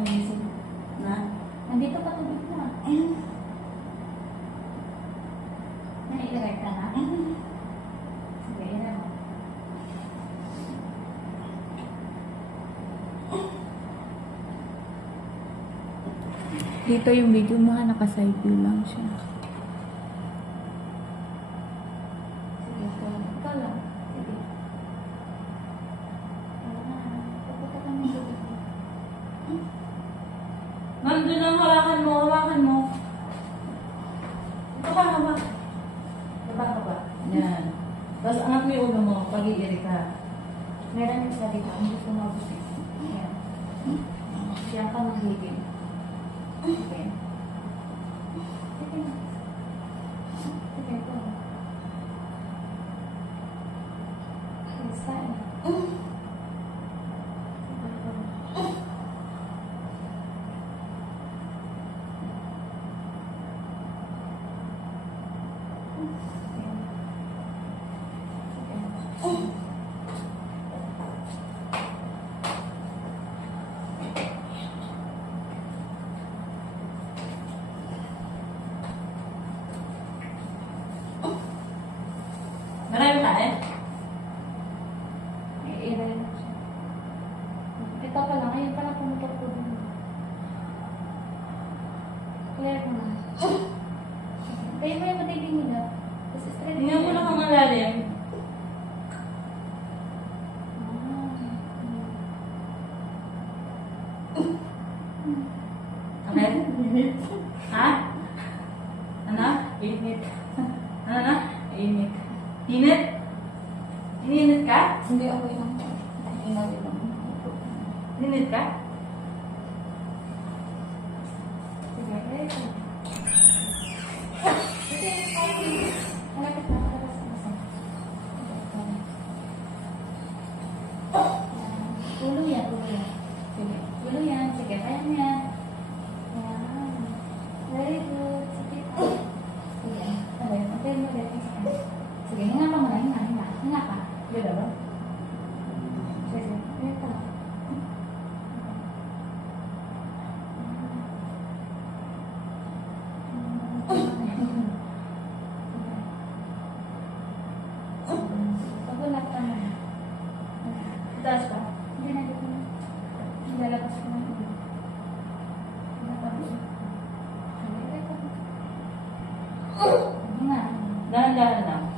nagising. Na? Nandito pa tubig na. Nai-direct ka na? Sige, yun na. Dito yung video mo, naka-side view lang siya. Sige, ikaw lang. Sige. Papunta kami sa dito. Nandun ang hawakan mo, hawakan mo. Ito ka, hawak. Baba ka ba? Yan. Tapos angat mo yung ulo mo, pag-iiri ka. Meron yung sa dito. Ang gusto mo gusto. Ayan. Siya ka magiging. Sige. Sige. Sige, ito. Sige, saan? Marami ka eh? I-iral na siya. Ito pa lang. Ayun pala pumutok ko dun. Clear ko na. Kaya mo yung matibing nila. Tapos straight. Tingnan mo lang kung malalim. Okay? Ha? Ano? Init. Ano na? Init. Init? Ininit ka? Hindi ako lang. Inawin lang. Ininit ka? Sige, ito. Malapit na. Malapit na. Tulo yan, tulo yan. Sige. Tulo yan. Sige, kaya mo yan. Ayan. Very good. Sige. Sige. Ulit. Ulit mo ulit. Sige, hinga ka muna. Hinga, hinga. Hinga ka. Ganda ba? Sige. Ulit ka. Pagulap ka na. Taas ka? Hindi na dito na. Lalabas ko na. Hinga. Dahan-dahan lang.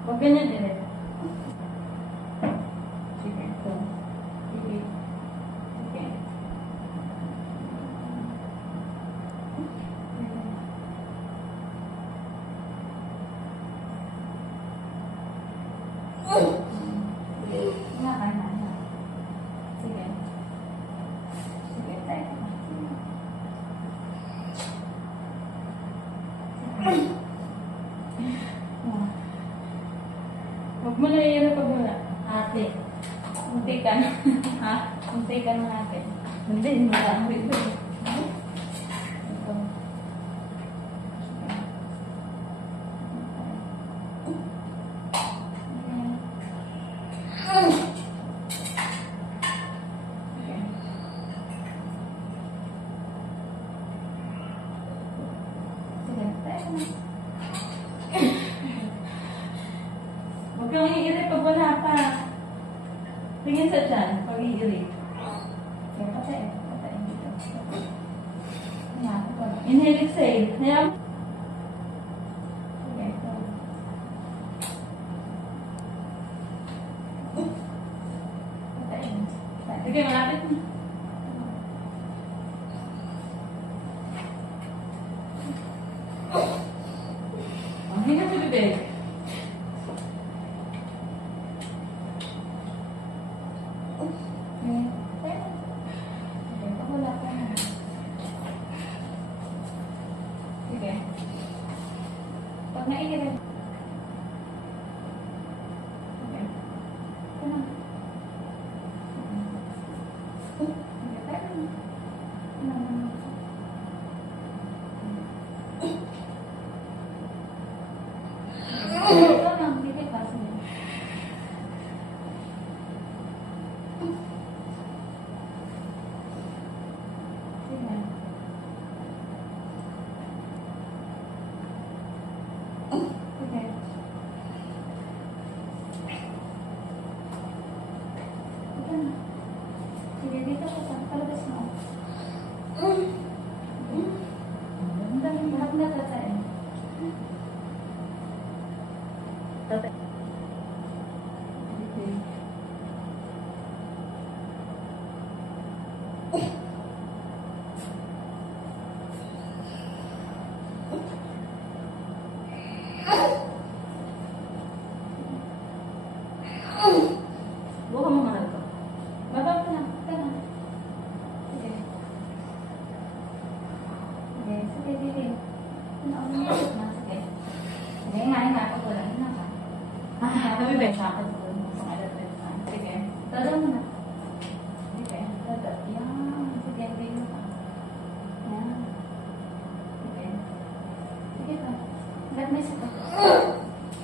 Huwag ganyan din eh. Sige, ito. Sige. Sige. Hinga ka na. Sige. Sige, tayo ka. Huwag mo na iyan pag wala. Ate. Munti ka na. Ha? Munti ka na ate. Hindi, hindi ka. Ito. Sige, tayo ka na. Huwag kang iiri pag wala pa. Tingin sa tiyan, pag iiri. Sige, patay. Patay dito. Hinga ko. Inhale, exhale. Hayam. Sige, ito. Patay. Patay. Sige, malapit mo. Ang hinga sa bibig. Sige, pagulap ka na. Sige. be, sa akin. Sige. Dada mo na. Sige. Dada. Yan. Sige, bigay mo pa. Yan. Sige. Sige pa. Ba't may sito?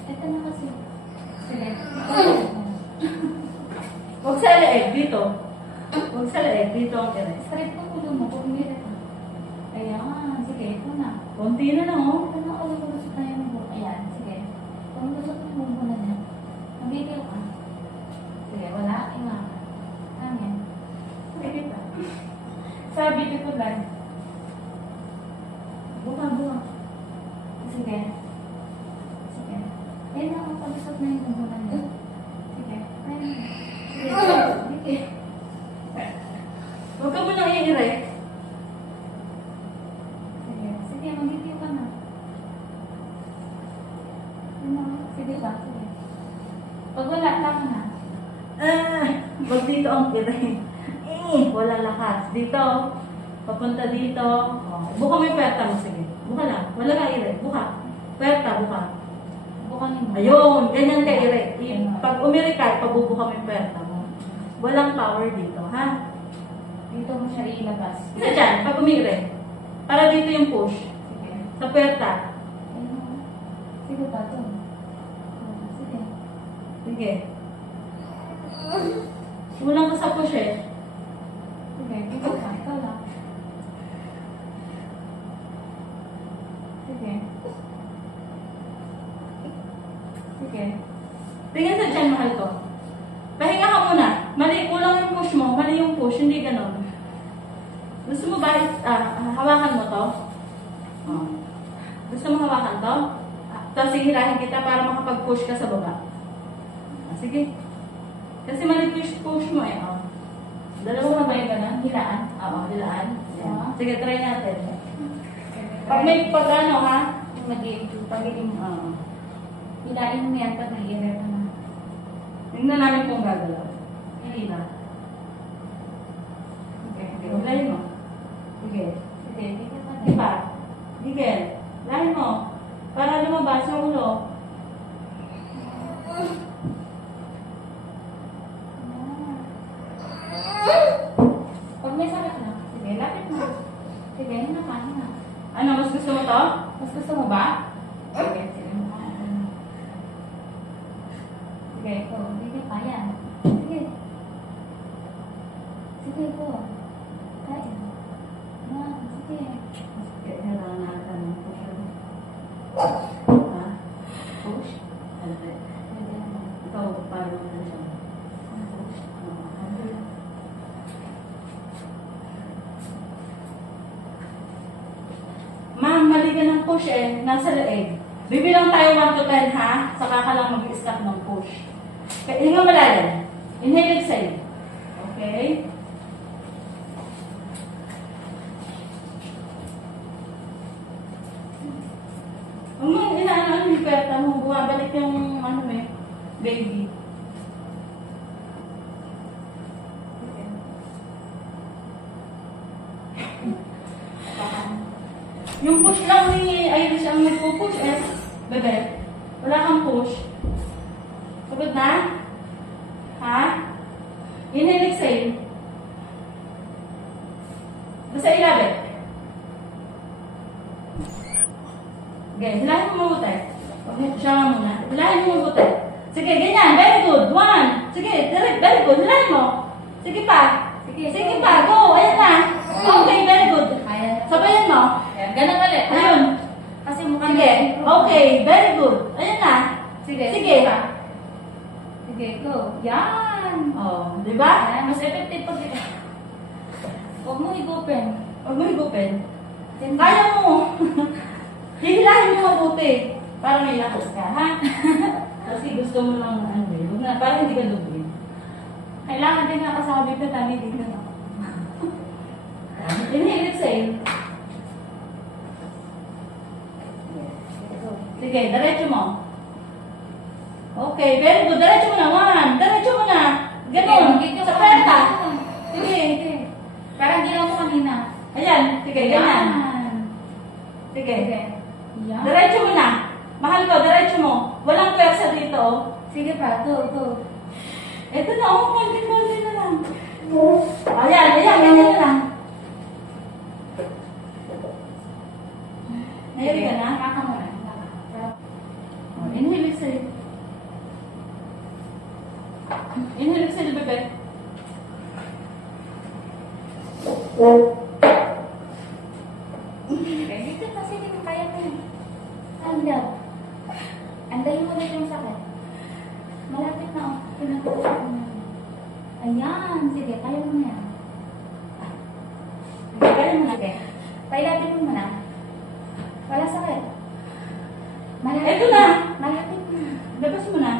Ito na kasi. Sige. Huwag sa leeg, dito. Huwag sa leeg, dito ang kere. Straight mo ulo mo. Kung umirit ka. Ayan. Sige, ito na. Konti na lang, oh. Ito na ulo ko gusto tayo ng buhok. Ayan. Sige. Kung gusto ko yung buhok na niya. Magigil ka. Sige, wala. Inga ka. Ayan. Sige pa. Sabi, dito lang. Buka. Sige. Sige. Ayan na ang pag-usap na yung buhok na niya. Sige. Ayan. Sige. Sige. Huwag ka mo nang i-erect. Sige. Sige, magigil ka na. Ano? Sige ba? Sige. Pag wala, tama na. Wag dito ang kiray. Wala lakas. Dito. Papunta dito. Oh. Buka mo yung puwerta mo. Sige. Buka lang. Wala ka ire. Buka. Puwerta, buka. Bukanin mo. Ayun. Ganyan ka ire. Pag umiri ka, pabubuka mo yung puwerta mo. Walang power dito, ha? Dito mo siya ilabas. Isa dyan. Pag umiri. Para dito yung push. Sige. Sa puwerta. Ayun. Sige pa ito. Sige. Sige. Kulang ka sa push eh. Sige. Dito pa. Ikaw lang. Sige. Sige. Tingnan sa dyan, mahal ko. Pahinga ka muna. Mali, kulang yung push mo. Mali yung push, hindi ganon. Gusto mo ba, hawakan mo to? Oh. Gusto mo hawakan to? Tapos hihirahin kita para makapag-push ka sa baba. Sige. Kasi mali push mo eh. Oh. Dalawa ba yung ganon? Hilaan? Oo, hilaan. Yan. Sige, try natin. Pag may pag-ano ha? Pagiging, oo. Hilain mo yan pag nag-i-erect ka na. Tingnan namin kung gagalaw. Hila. Sige. Sige, uglayin mo. Sige. Sige. Dito pa Di ba? Sige. Lahin mo. Para lumabas yung ulo. Pag may sakit na, sige, lapit mo. Sige, hina ka, hina. Ano, mas gusto mo to? Mas gusto mo ba? Sige, sige. Sige, ito. Sige, kaya. Sige. Sige, ito. Kaya. Sige. Sige, kailangan natin ng push. Ha? Push? Ano ba? Pwede naman. Ikaw, parang ano siya. Push. Ma'am, mali ka ng push eh. Nasa leeg. Bibilang tayo 1 to 10 ha. Saka ka lang mag-stop ng push. Okay, hinga malalim. Inhale, exhale. Okay? Huwag mo inaano yung puwerta mo. Bumabalik yung ano eh, baby. Yung push lang ni Irish ang nagpo-push eh. Bebe, wala kang push. Pagod na? Ha? Inhale, exhale. Basta ilabi. Okay, hilahin mo mabuti. Siya nga muna. Hilahin mo mabuti. Sige, ganyan. Very good. 1. Sige, very good. Hilahin mo. Sige pa. Sige pa. Go. Ayan na. Okay, very good. Kaya. Sabayan mo. Ayan, ganun ulit. Ayun. Kasi mukha Sige. Okay, very good. Ayan na. Sige. Sige. Sige, go. Yan. Oh, di ba? Ayan, mas effective pag huwag mo i-open. Huwag mo higupin. Kaya mo. Hihilahin mo mabuti. Para may lakas ka, ha? Kasi gusto mo lang, ano eh. Huwag na, para hindi ka dublin. Kailangan din nakasabi ito, tani din ka na. Inhale, exhale. Sige, diretso mo. Okay, very good. Diretso mo na. 1. Diretso mo na. Ganon. Sa pwenta. Sige. Parang ginawa mo kanina. Ayan. Sige, ganyan. Sige. Yan. Diretso mo na. Mahal ko, diretso mo. Walang pwersa dito. Oh. Sige pa, go. Ito na, oh, konti na lang. Ayan, ganyan na lang. Nayari ka na? Kaka mo na. Oh, inhale, exhale. Inhale, exhale, bebe. Okay, dito pa, sige, kaya mo yan. Andal. Andayin mo na yung sakit. Malapit na, oh. Pinag-uusap mo na. Ayan, sige, kaya mo na yan. Sige, kaya mo na, sige. Pailapit mo na. Wala sakit. Malapit Eto na. Malapit na. Labas mo na.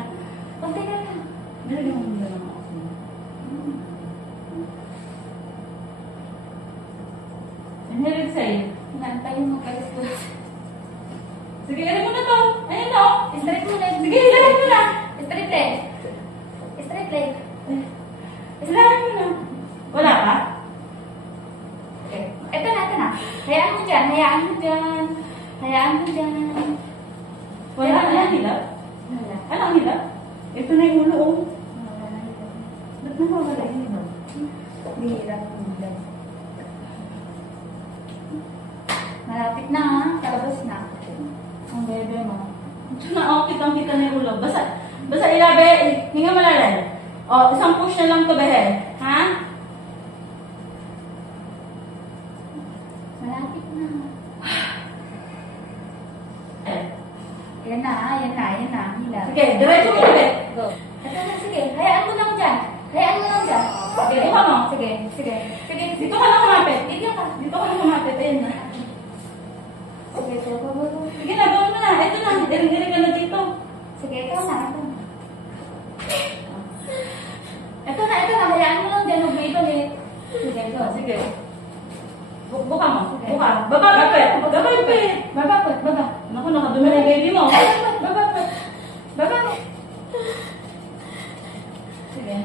Kunti na lang. Nalagyan mo na lang ako. Inhale, exhale. Nantayin mo kayo school. Sige, ano mo na to? Ayan na, oh. Straight mo na. Sige, ilalim mo na. Straight leg. Straight leg. Ilalim mo na. Wala pa? Okay. Ito na. Hayaan mo dyan. Hayaan mo dyan. Wala na ang hilap? Wala. Ano ang hilap? Ito na yung ulo, oh. Wala na yun. Ba't nawawala yung hilap? Bihirap ang ulan. Malapit na ha. Tapos na. Ang bebe mo. Ito na, oh, kitang-kita na yung ulo. Basta ilabe, hinga malalim. Oh, isang push na lang to, behe. Ha? Malapit na. Eh. Yan na. Hilap. Sige, diretso mo ulit. Go. Ito na, sige. Hayaan mo lang dyan. Sige. Dito ka mo. Sige. Dito ka lang kumapit. Dito ka. Dito ka lang kumapit. Ayun na. Sige, go. Sige na, gawin mo na. Ito na, iring-iring ka na dito. Sige, ito na. Ito na. Hayaan mo lang dyan. Huwag may ibalik. Sige, go. Sige. Buka mo. Sige. Buka. Baba, pet. Baba. Naku, nakadumi na yung baby mo. Baba. Sige.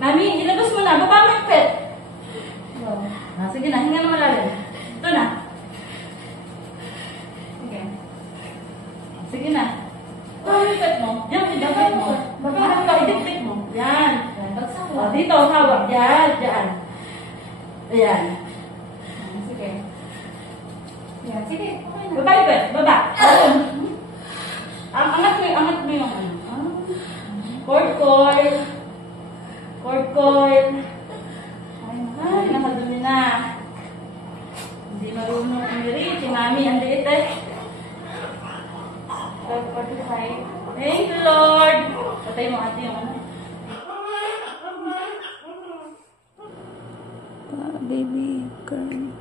Mami, ilabas mo na. Baba mo yung pet. Go. Sige na, hinga na malalim. Ito na. Sige. Sige na. Baba mo yung pet mo. Diyan, idikit mo. Baba mo, idikit mo. Yan. Bagsak O, dito, hawak. Diyan. Ayan. Sige. Yan. Sige. Okay na. Baba yung pet. Baba. Angat mo yung ano. Cord. Ay, nakadumi na. Hindi marunong umiri. Si Mami, ang liit eh. Lord 45. Thank you, Lord. Patay mo ate yung ano. Baby girl.